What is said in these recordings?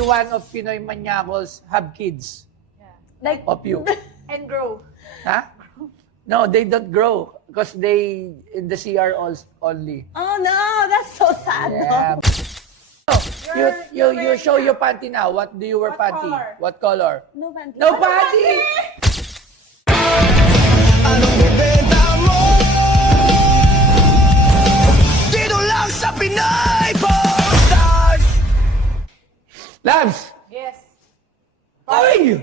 every one of Pinoy Manyakos have kids Like, of you. And grow. Huh? No, they don't grow because they in the CR only. oh no, that's so sad. Yeah. You show your panty now. What do you wear What panty? color? What color? No panty. No panty! Anong ibenta mo? Dito lang sa Pinay Stars! Labs! Yes. Oy!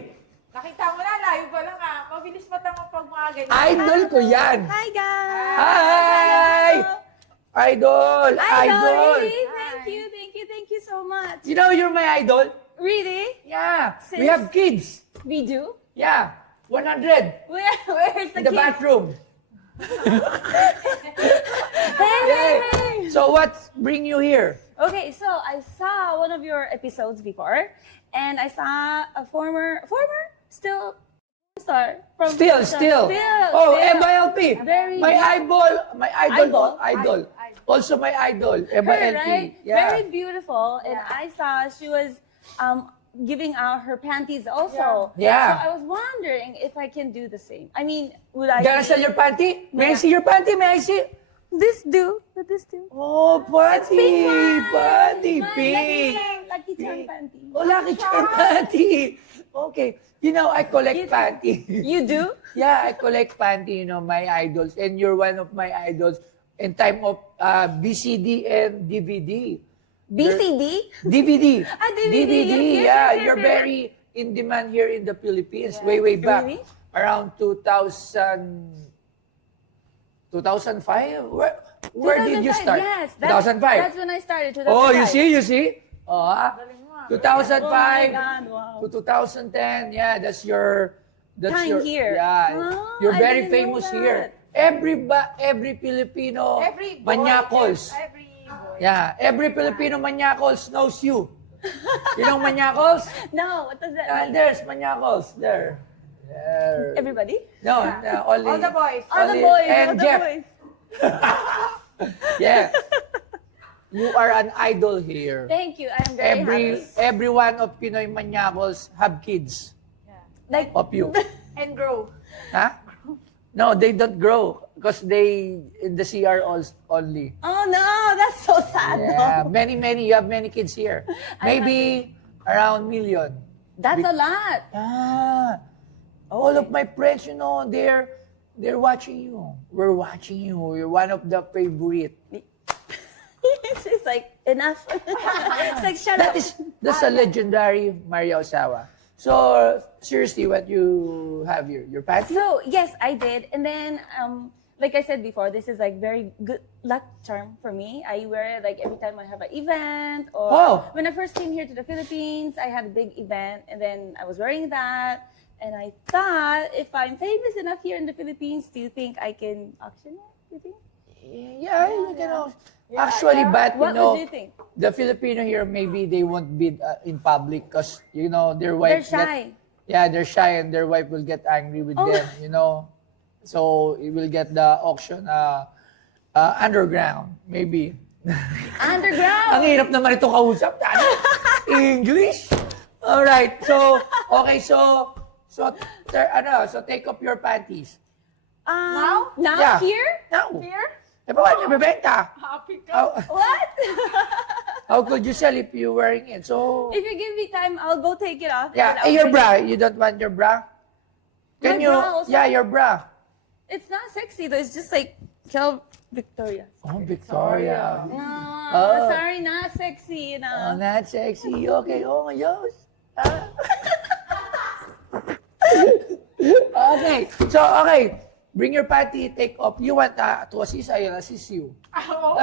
Nakita mo na, layo pa lang ah. Mabilis pa tama pag mga ganyan. Idol ko yan! Hi guys. Hi! Idol! Idol! Really? Thank you so much. You know you're my idol? Really? Yeah. We Since- have kids. We do? Yeah. 100 Where's the in the kid? bathroom. Hey. So what bring you here? Okay, so I saw one of your episodes before, and I saw a former, still star from Still. Oh, still. MILP. Very My idol. Idol? Also my idol, Eva Her, LP. right? Yeah. Very beautiful, and I saw she was giving out her panties also. Yeah. So I was wondering if I can do the same. I mean, would I? Gonna sell your panty? May I see your panty? May I see? This do? Would this do? Oh, panty! Panty, My pink! Lucky charm panty. Oh, lucky charm panty! Okay. You know, I collect panty. You do? Yeah, I collect panty, you know, my idols. And you're one of my idols in time of BCD and DVD. BCD? DVD. Ah, DVD. Yes, You're yes. very in demand here in the Philippines. Way back. Really? Around 2005? Where did you 2005, start? Yes, 2005? That's when I started. 2005. Oh, you see? Oh, Galing mo ah. 2005 Oh my God, wow. to 2010. Yeah, that's your Time here. Yeah, Oh, you're I very didn't know famous that. here. Every Filipino Every boy. Manyakos. Every boy. Yeah, every Filipino Manyakos knows you. You know Manyakos? No, what does that And mean? there's Manyakos. There. Everybody? No, only All the boys. All the only- boys. And all the Jeff. boys. Yeah. You are an idol here. Thank you. I'm very happy. Every one of Pinoy Manyakos have kids Like, of you. And grow. Huh? No, they don't grow because they in the CR only. oh no, that's so sad. Yeah, though. many. You have many kids here. Maybe around million. That's a lot. Ah, all of my friends, you know, they're watching you. We're watching you. You're one of the favorite. It's just like, enough. It's like, shut up. That's a legendary Maria Osawa. So seriously, what you have here? Your panty? So, yes, I did. And then, like I said before, this is like very good luck charm for me. I wear it like every time I have an event or Oh. when I first came here to the Philippines, I had a big event and then I was wearing that. And I thought, if I'm famous enough here in the Philippines, do you think I can auction it? Do you think? Yeah, you can also. Actually, but you What know, would you think? the Filipino here, maybe they won't bid in public because, you know, their They're wife. shy. They're shy and their wife will get angry with Oh. them, you know. So, it will get the auction underground, maybe. Ang Underground! hirap naman itong kausap. English? Alright, so, okay, so take off your panties. Now? Yeah. Here? Now. Here? Eh, paano nabibenta? Happy ka. How, What? how could you sell if you're wearing it? So, If you give me time, I'll go take it off. yeah. and Hey, I'll your bring bra. it. You don't want your bra? Can My you? bra also? Yeah, your bra. It's not sexy though. It's just like Kel Victoria. Oh, Victoria. No, Oh. sorry, not sexy. Oh, No. not sexy. Okay. Oh, my gosh. Ah. Okay. So, okay. Bring your panty, take off. You want to assist? I'll assist you. Oh.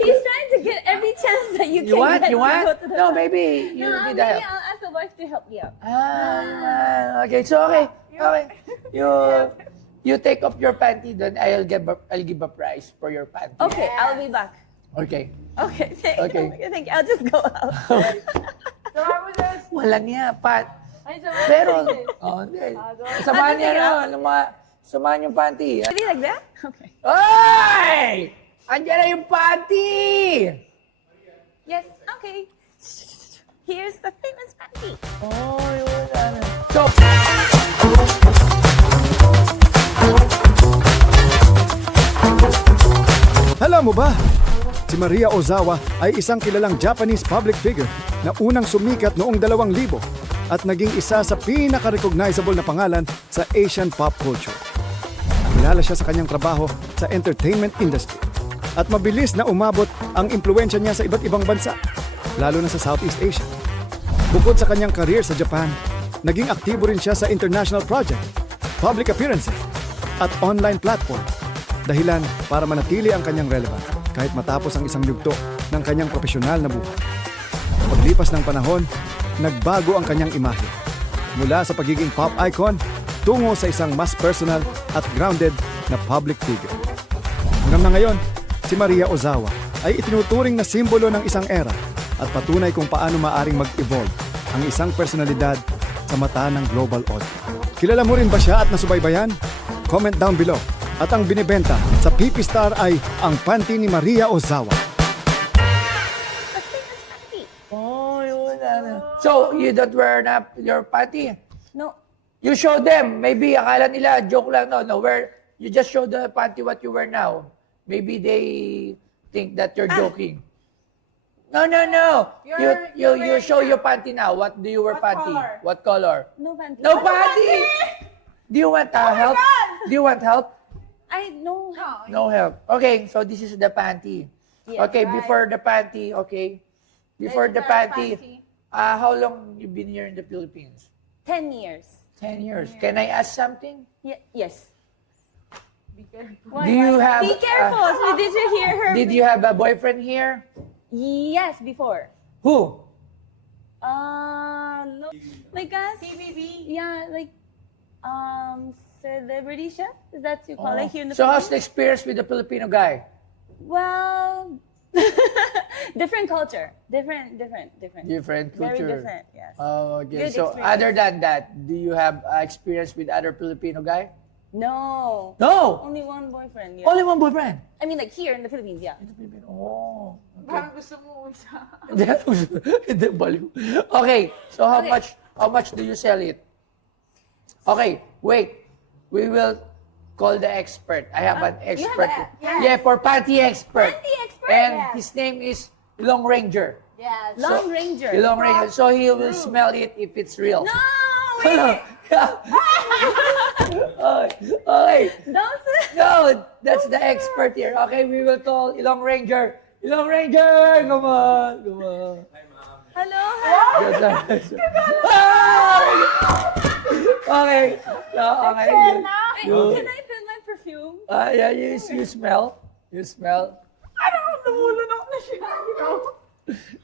He's trying to get every chance that you can You want? get You to want? go to the No, bathroom. maybe you No, need maybe help. I'll ask the wife to help me out. Okay. So, okay. You take off your panty, then I'll give a price for your panty. Okay, I'll be back. Okay. Okay, thank Okay. you. Thank you. I'll just go out. So, I was just... Walang niya, Pat. Ay, so, Pero, hindi. Samahan niya Ah, na, samahan yung panty. Really like that? Okay. Oy! Andiyan na yung panty! Yes. Okay. Here's the famous panty. Oh, yun. Ano. So, Alam mo ba? Si Maria Ozawa ay isang kilalang Japanese public figure na unang sumikat noong 2000 at naging isa sa pinaka-recognizable na pangalan sa Asian pop culture. Kilala siya sa kanyang trabaho sa entertainment industry at mabilis na umabot ang impluensya niya sa iba't ibang bansa, lalo na sa Southeast Asia. Bukod sa kanyang career sa Japan, naging aktibo rin siya sa international project, public appearances, at online platforms, dahilan para manatili ang kanyang relevance kahit matapos ang isang yugto ng kanyang profesional na buhay. Paglipas ng panahon, nagbago ang kanyang imahe. Mula sa pagiging pop icon, tungo sa isang mas personal at grounded na public figure. Hanggang na ngayon, si Maria Ozawa ay itinuturing na simbolo ng isang era at patunay kung paano maaring mag-evolve ang isang personalidad sa mata ng global audience. Kilala mo rin ba siya at nasubaybayan? Comment down below. At ang binibenta sa PP Star ay ang panty ni Maria Ozawa. The famous panty. oh, yun. Ano. So, you don't wear na your panty? No. You show them. Maybe akala nila, joke lang. No, you just show the panty what you wear now. Maybe they think that you're joking. No. You show your panty now. What do you wear What panty? color? What color? No panty. No panty! Do you want help? Do you want help? I know. No help. Okay, so this is the panty. Yes, Okay, right. before the panty, okay. Before the This is our panty, panty. how long you been here in the Philippines? 10 years. 10 years. Can I ask something? Yes. Be careful. Why? Do you have, Be careful. Did you hear her? Did you have a boyfriend here? Yes, before. Who? No. Like us? CBB. Yeah, like, celebrity chef? Is that you call it here in the So how's the Philippines? experience with the Filipino guy? Well, different culture. Different. Different Very culture. different, yes. Oh, okay. Good So experience. other than that, do you have experience with other Filipino guy? No. No! Only one boyfriend, yeah. Only one boyfriend? I mean, like here in the Philippines, yeah. Oh. Parang gusto mo isa. Hindi, baliw. Okay, so how Okay. much do you sell it? Okay, wait. We will call the expert. I have an you have expert. yes. Yeah, for panty expert. Panty expert, And yes. his name is Long Ranger. Yes. Long Ranger. Long Ranger. So he will smell it if it's real. No! Hello. Okay. Don't say. No, that's the expert here. Okay, we will call Ilong Ranger. Ilong Ranger! Come on. Hello? Yes, sir. Okay. So, okay. You, Can I feel my perfume? yeah, you smell. You smell. Ano? Lumulunok na siya. You know?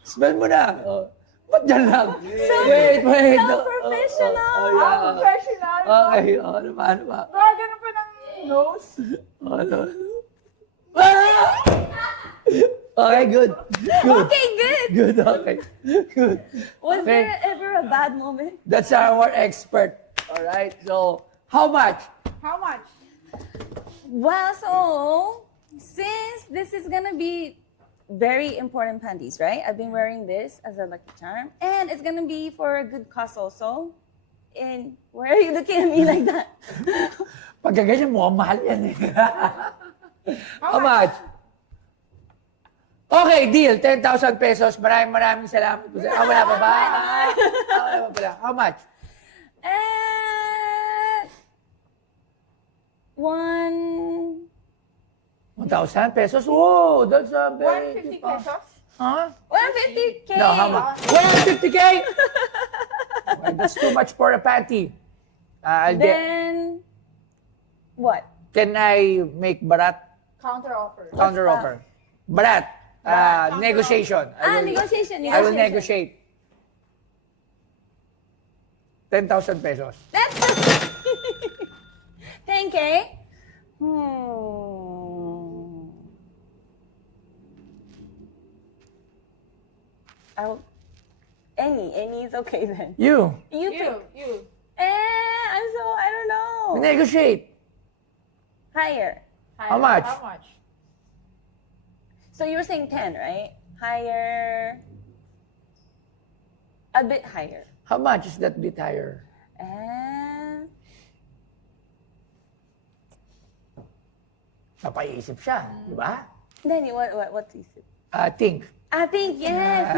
Smell mo na. Oh. Ba't dyan lang? Wait. So professional. yeah. Professional. Okay. Ano ba? Baka ganun pa ng nose. Ano? Ah! Okay, good. Okay, good. Good, okay. Good. Was Okay. there ever a bad moment? That's our expert. All right. So, how much? How much? Well, so since this is gonna be very important panties, right? I've been wearing this as a lucky charm, and it's gonna be for a good cause also. And why are you looking at me like that? Pagka ganyan mo, mahal yan eh. How much? Okay, deal. 10,000 pesos. Maraming salamat. Wala pa ba? Wala pa pala. How much? And 1,000 pesos? Whoa, that's a very 150 cheap, pesos? Huh? 150K. No, how much? 150K? Well, that's too much for a panty. I'll get, Then what? can I make barat? Counter offer. Counter offer. Barat. Negotiation. Negotiation. I will negotiate. 10,000 pesos. That's 10K. Any is okay then. You. You pick. You. I don't know. Negotiate. Higher. How much? How much? So you were saying 10, right? Higher. A bit higher. How much is that bit higher? And Napaisip siya, di ba? Danny, what is it? Think. I think yes.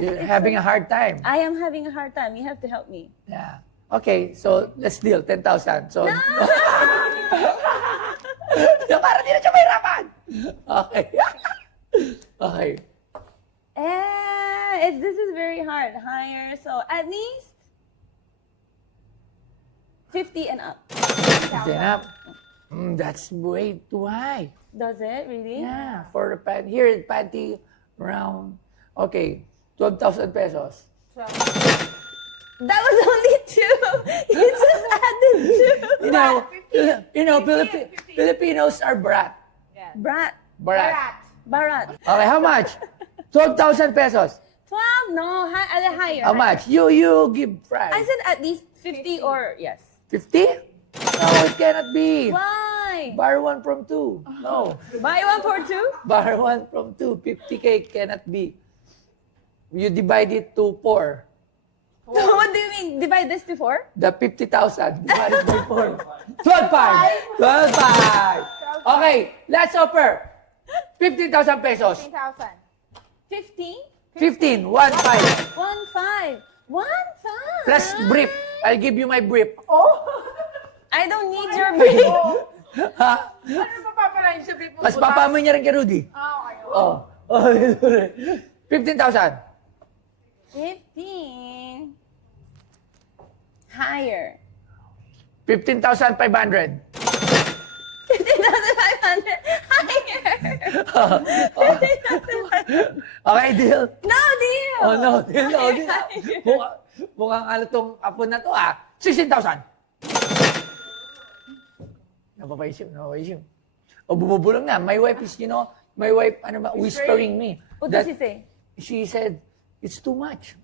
You're It's having so- a hard time. I am having a hard time. You have to help me. Yeah. Okay, so let's deal. 10,000. So, para di na siya mahirapan. Okay. Okay. This is very hard. Higher, so at least 50 and up. Then up. That's way too high. Does it really? Yeah, for the panty. Here, panty around, okay, 12,000 pesos. That was only 2. You just added 2. Filipinos are brat. Brat. Brat. Barat. Okay, how much? 12,000 pesos. 12? No, a little higher. How much? You give price. I said at least 50 or yes. 50? No, it cannot be. Why? Bar 1 from 2. No. Buy 1 for 2? Bar 1 from 2. 50K cannot be. You divide it to 4. What do you mean? Divide this to 4? The 50,000 divided by 4. 12,500. 12,500. Okay, last offer. 15,000 pesos. 15,000. 15? 15. 1,500. 1,500. 1,500. Plus brief. I'll give you my brief. I don't need your brief. Ha? Ano mapapalain sa brief mo? Mas papamoy niya rin kay Rudy. Okay. Oh. 15,000. 15. Higher. 15,500. 15,500. Higher. Okay, deal? No deal. Oh, no, deal, no, deal. Mukhang ano tong apo na to, 16,000. Napapaisip. O bumubulong na. My wife is, whispering me. What does she say? She said, it's too much.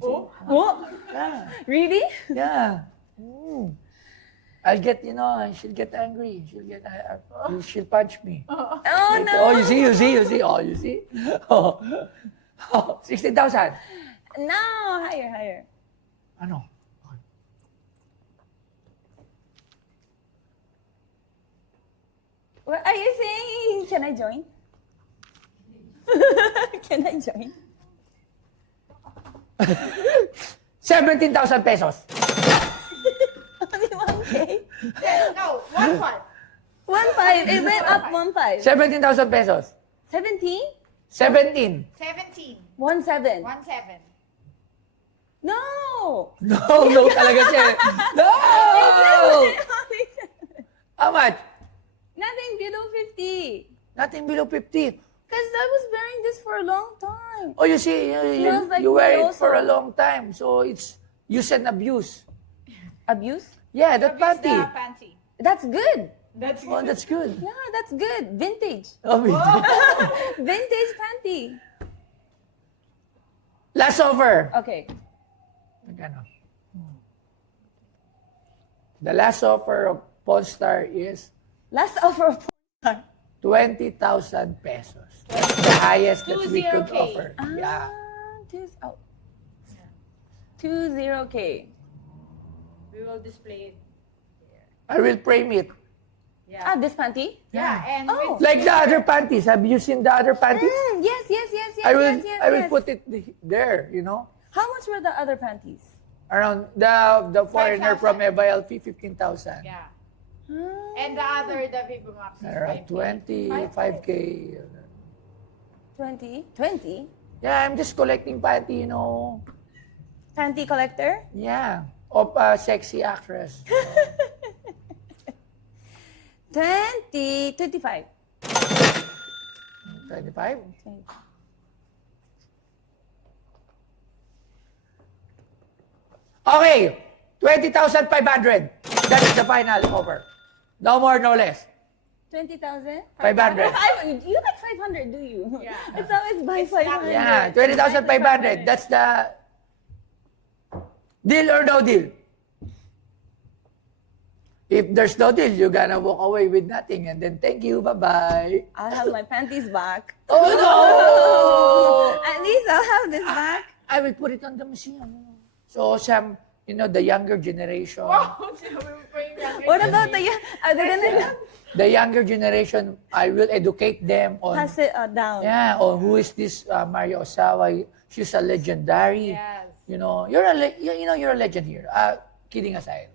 What? Yeah. Really? Yeah. I'll get, she'll get angry. She'll punch me. Oh Like, no. Oh, you see? Oh, you see? Oh, 16,000. No, higher. Ano? What are you saying? Can I join? Can I join? 17,000 pesos. Only 1K? No, 1,500. 1,500. It went up 1,500. 17,000 pesos. 17? 17. 17. 1,700. 1,700. No! No talaga siya. No! How much? Nothing below 50. Nothing below 50. Because I was wearing this for a long time. Oh, you see, Smells like you wear me it for a also. long time. So it's use and abuse. Abuse? Yeah, that Abuse panty. the panty. That's good. That's Oh, that's good. Yeah, that's good. Vintage. Oh, Vintage panty. Last offer. Okay. Magkano? The last offer of Polestar is Last offer of 20,000 pesos. That's the highest that we could 20K. offer. Yeah. 20K. We will display it. I will frame it. Yeah. This panty? Yeah, and Oh. with Like the other panties. Have you seen the other panties? Yes. I will yes. put it there, How much were the other panties? Around the foreigner 5,000. from EBA-LP, 15,000. Yeah. Hmm. And the other, the Viva Max is Around 5K. 25K. 20? Yeah, I'm just collecting panty, Panty collector? Yeah. Of a sexy actress. 25. 25? Okay. 20,500. That's the final offer. No more, no less. 20,000? 500. You like 500, do you? Yeah. It's always by It's not- 500. Yeah, 20,500. That's the deal or no deal. If there's no deal, you're gonna walk away with nothing and then thank you, bye-bye. I'll have my panties back. Oh no! At least I'll have this back. I will put it on the museum. So some, the younger generation, Wow, sinabi mo pa yung younger What about the other than that? the younger generation, I will educate them on, Pass it down. on who is this Maria Ozawa. She's a legendary. Yes. You're a legend here. Kidding aside.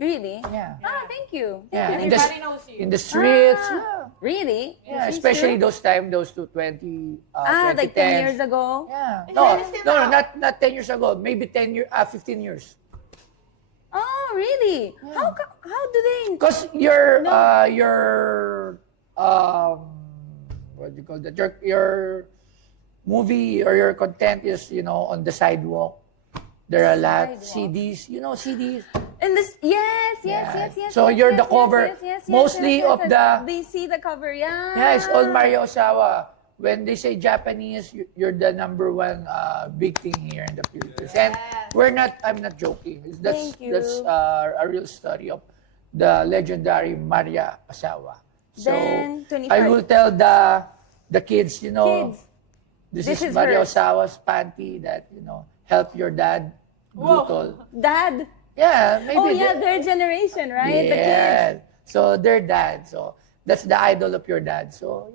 Really? Yeah. Ah, thank you. Yeah. Everybody knows you. In the streets. Ah, really? Yeah, She's especially true? those 20, Like 10 years ago? Yeah. It's still No, now. not 10 years ago. Maybe 15 years. Oh, really? How do they? Because your what do you call that? Your movie or your content is on the sidewalk. There are a lot Sidewalk. CDs. CDs. In this, yes. So you're the cover, yes, mostly of the. They see the cover, yeah. Yeah, it's all Maria Ozawa. When they say Japanese, you're the number one big thing here in the Philippines. And I'm not joking. That's Thank you. that's a real story of the legendary Maria Ozawa. So Then, 25. I will tell the kids, Kids. this This is is Maria hers. Ozawa's panty that, help your dad. Brutal. Dad. Yeah, maybe. Oh, yeah, their generation, right? The kids. Yeah. So their dad. So that's the idol of your dad. So,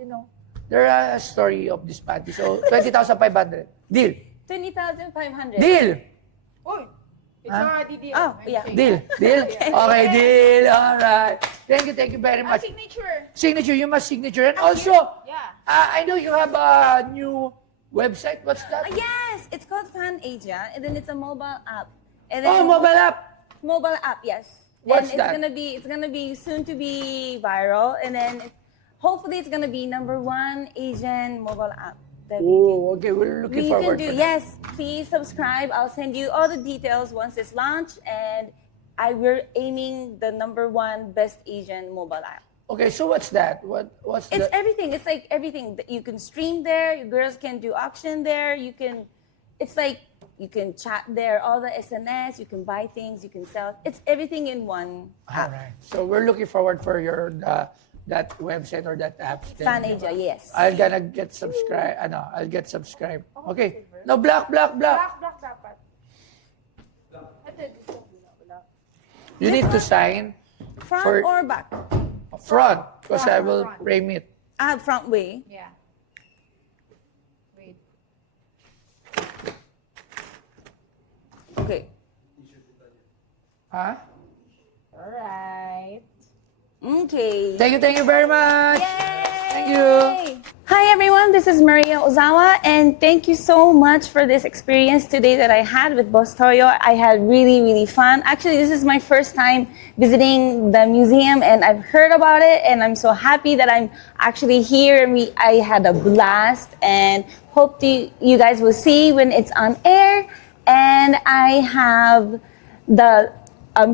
there are a story of this panty. So 20,500. Deal. 20,500. Deal. Uy, it's Huh? already deal. Oh, I'm yeah. saying. Deal. Deal. Okay, deal. All right. Thank you very much. Signature. Signature, you must signature. And also, Yeah. I know you have a new website. What's that? Yes, it's called Fan Asia, and then it's a mobile app. And then Oh, mobile app. Mobile app, yes. What's and that? It's gonna be soon to be viral, and then hopefully it's gonna be #1 Asian mobile app that Oh, okay. We're looking we forward can do. to that. Yes, please subscribe. I'll send you all the details once it's launched, and we're aiming the #1 best Asian mobile app. Okay, so what's that? What's It's the... everything. It's like everything that you can stream there. Your girls can do auction there. It's like you can chat there. All the SNS. You can buy things. You can sell. It's everything in one All right. So we're looking forward for your that website or that app. Fan Asia. Yes. I'll get subscribe. I'll get subscribe. Okay. No, black. Black dapat. Ito, black. You need to sign Front for- or back? front because I Front, will front. frame it. Front way. Yeah. Wait. Okay. Huh? Alright. Okay. Thank you very much. Thank you. Hi everyone, this is Maria Ozawa, and thank you so much for this experience today that I had with Boss Toyo. I had really fun. Actually, this is my first time visiting the museum, and I've heard about it, and I'm so happy that I'm actually here, and I had a blast, and hope you guys will see when it's on air. And I have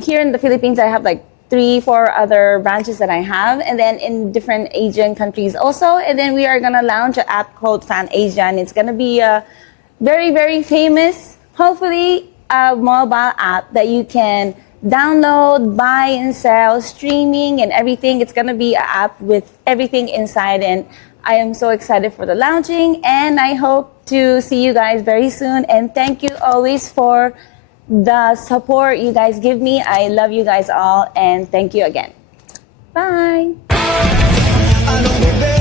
here in the Philippines, I have like 3-4 other branches that I have, and then in different Asian countries also. And then we are gonna launch an app called Fan Asia, and it's gonna be a very famous, hopefully, a mobile app that you can download, buy and sell, streaming and everything. It's gonna be an app with everything inside, and I am so excited for the launching, and I hope to see you guys very soon. And thank you always for the support you guys give me. I love you guys all, and thank you again. Bye. Anong